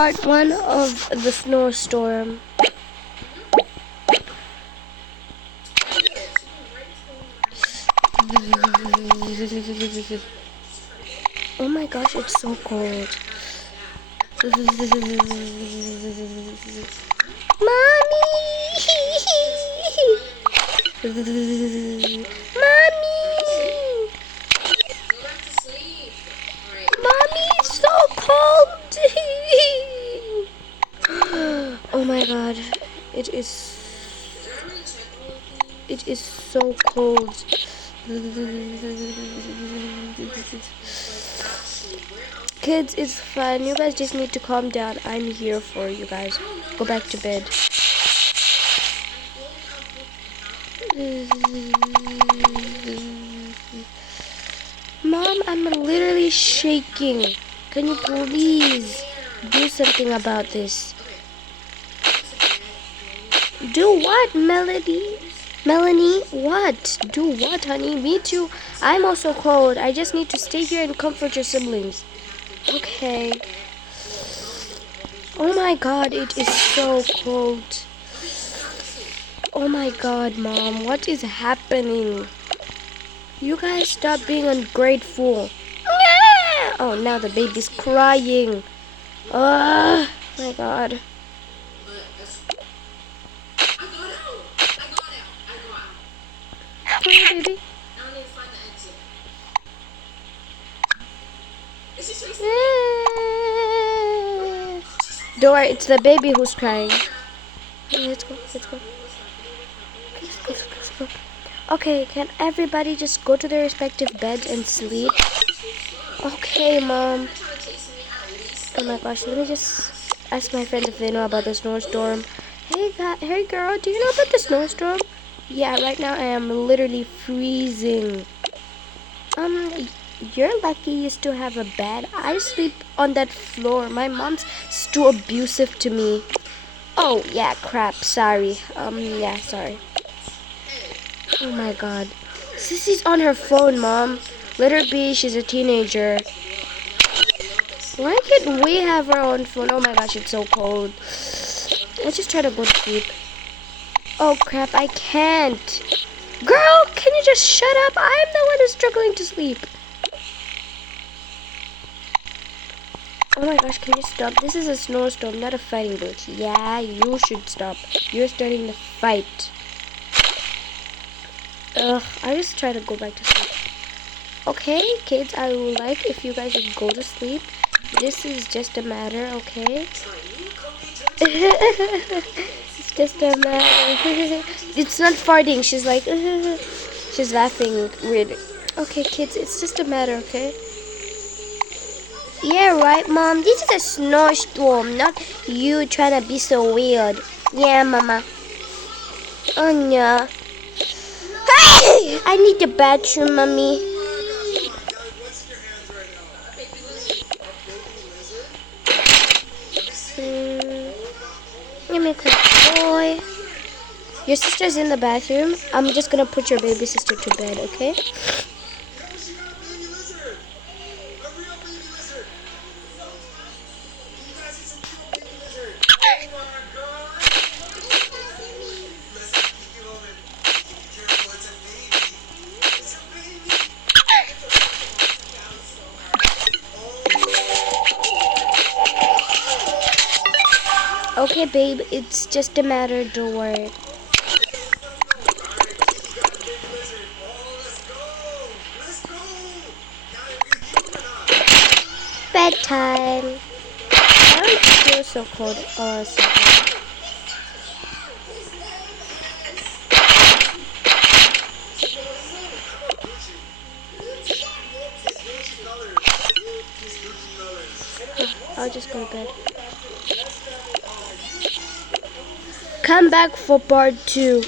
Part 1 of the snowstorm. Oh my gosh, it's so cold. Mommy! Mommy! Mommy, it's so cold! Oh my god, it is so cold. Kids, it's fun. You guys just need to calm down. I'm here for you guys. Go back to bed. Mom, I'm literally shaking. Can you please do something about this? Do what, Melody? Melanie, what? Do what, honey? Me too. I'm also cold. I just need to stay here and comfort your siblings. Okay. Oh my god, it is so cold. Oh my god, Mom, what is happening? You guys stop being ungrateful. Oh, now the baby's crying. Oh my god. Come here, baby. Don't worry, it's the baby who's crying. Let's go, let's go. Let's go. Okay, can everybody just go to their respective beds and sleep? Okay, Mom. Oh my gosh, let me just ask my friends if they know about the snowstorm. Hey girl, do you know about the snowstorm? Yeah, right now I am literally freezing. You're lucky you still have a bed. I sleep on that floor. My mom's too abusive to me. Oh, yeah, crap. Sorry. Yeah, sorry. Oh my god. Sissy's on her phone, Mom. Let her be. She's a teenager. Why can't we have our own phone? Oh my gosh, it's so cold. Let's just try to go to sleep. Oh crap, I can't. Girl, can you just shut up? I'm the one who's struggling to sleep. Oh my gosh, can you stop? This is a snowstorm, not a fighting boat. Yeah, you should stop. You're starting the fight. Ugh, I just try to go back to sleep. Okay, kids, I would like if you guys would go to sleep. This is just a matter, okay? It's just a matter. It's not farting. She's like, she's laughing weird. Okay, kids, it's just a matter, okay? Yeah, right, Mom. This is a snowstorm, not you trying to be so weird. Yeah, Mama. Oh, no. Hey! I need the bathroom, Mommy. Give me a quick boy. Your sister's in the bathroom. I'm just gonna put your baby sister to bed, okay? Okay, babe, it's just a matter, don't worry. Bedtime. I don't feel so cold. Oh, so cold. I'll just go to bed. Come back for part 2.